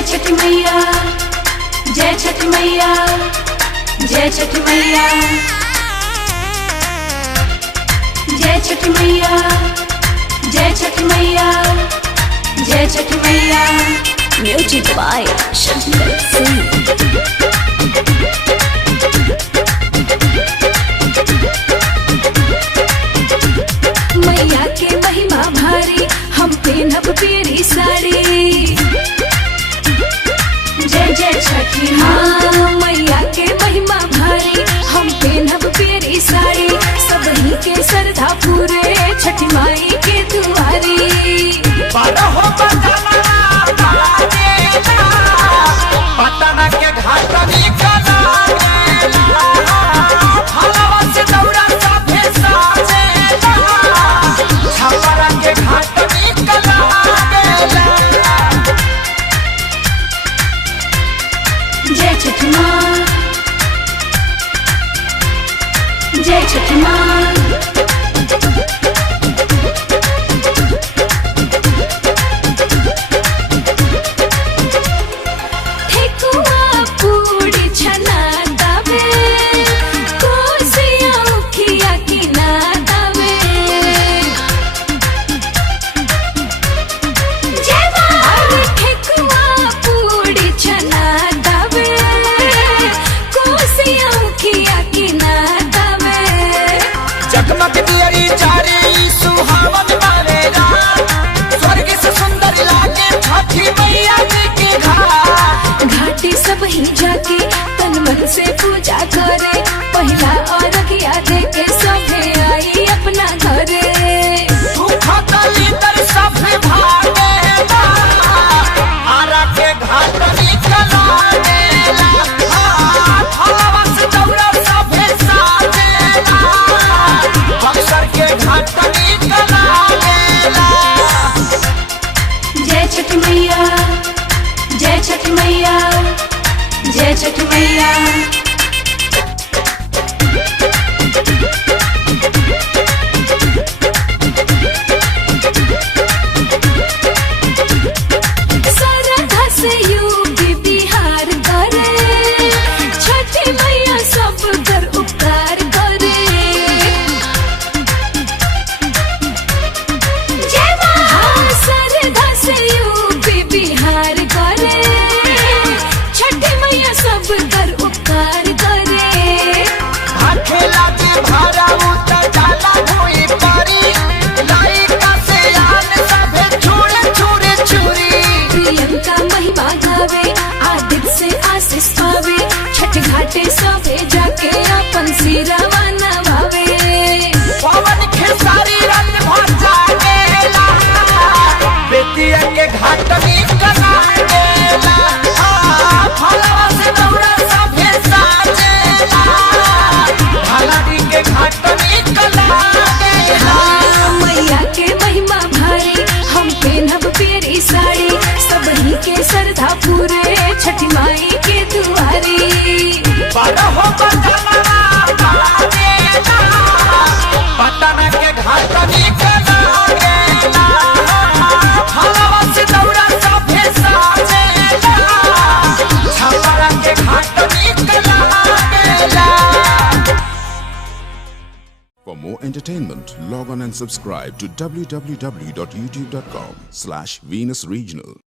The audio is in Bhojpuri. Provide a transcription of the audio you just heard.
जय छठी मैया, जय छठी मैया, जय छठी मैया, जय छठी मैया, जय छठी मैया, जय छठी मैया। Music by Shankar Singh. मैया के महिमा भारी, हम पहनब पीरी साड़ी। जय जय छठी माँ। मैया के महिमा भारी, हम पहनब पीरी साड़ी। सबही के श्रद्धा पूरे, छठी माई के दुआरी। पटना के घाट निकला से दौड़ा साथे साजेला, छपरा के घाट निकला। जय छठी माँ, जय छठी माँ। सबही जाके तन मन से पूजा करे, पहला और किया दे के सभे आई अपना घरे। आरा के घाट निकला से दौड़ा सभे साजेला, बक्सर के घाट निकला। जय छठी मैया, जय छठी मैया, जय छठी मैया। श्रद्धा से यूपी बिहार करे, छठी मैया सब कर उपकार करे। जय माँ। श्रद्धा से यूपी बिहार करे, छठी मैया सब कर उपकार करे। भाखेला के भारा उतर जाला हुई पारी, लाइका से आन सभे छुरे छुरे छुरी। प्रियंका महिमा गावे, आदित्य से आशीष पावे, छठ घाटे सभे जाके अपन सिरवा नवावे। पवन खेसारी रंग भर जागेला, बेटिया के घाट निकला गेला। फलवा से दौड़ा सभे साजेला, ढालाडी के घाट निकला गेला। मैया के महिमा भारी, हम पहनब पीरी साड़ी। सबही के श्रद्धा पूरे, छठी माई के दुआरी। पटना के घाट निकला गेला, फलवा से दौड़ा सभे साजेला, छपरा के घाट निकला गेला। For more entertainment, log on and subscribe to www.youtube.com/Venus Regional.